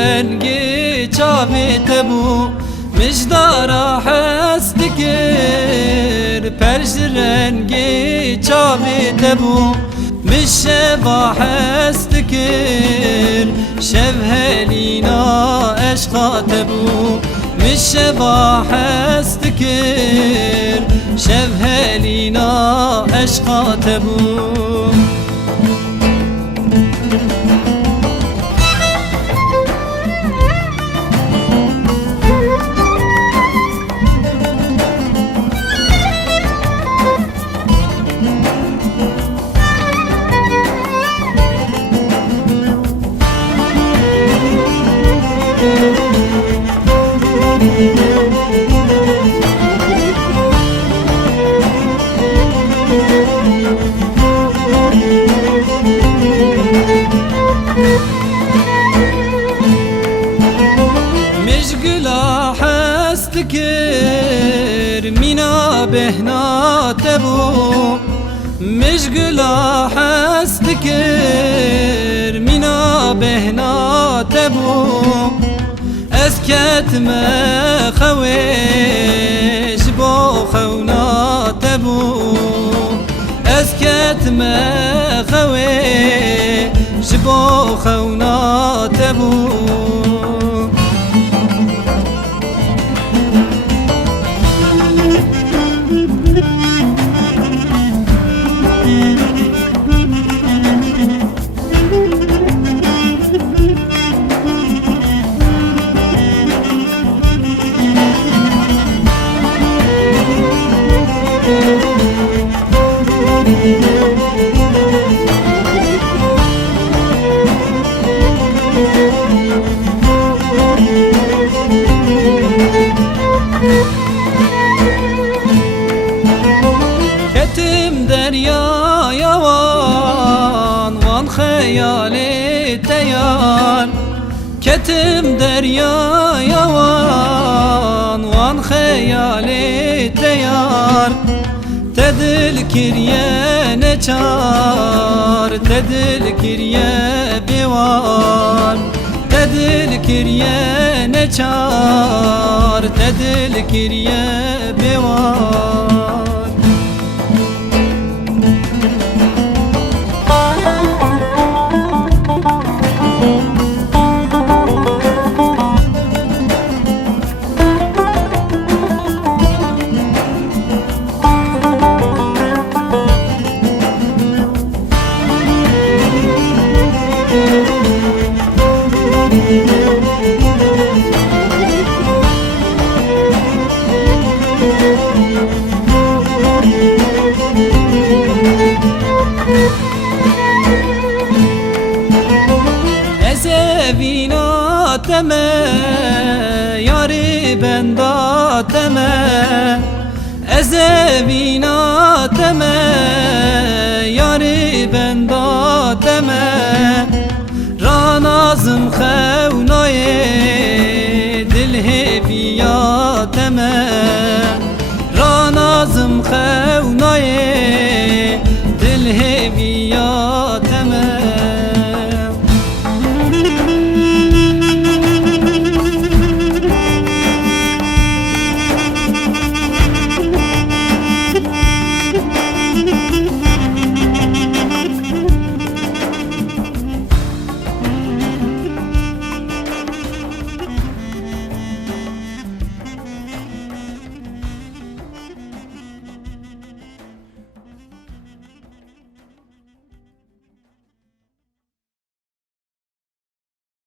رنگی چاوی تبو مجدارا هست کر پرش رنگی چاوی تبو مشبا هست کر شب هلینا عشقا تبو مشبا هست کر شب هلینا عشقا تبو مشغلا هست کر مینا بهنا تبو مشغلا هست کر مینا بهنا تبو از کتم خویش با خونا تبو از کتم خویش با خونا تبو Ketim derya yavan van hayali teyar Ketim derya yavan van hayali teyar Tedil kirye ne çar Tedil kirye bivar Tedil kirye ne çar Tedil kirye bivar Ezevina teme yari benda teme Ezevina teme yari benda teme Ranazım xevnaye dil heviya teme Ranazım xevnaye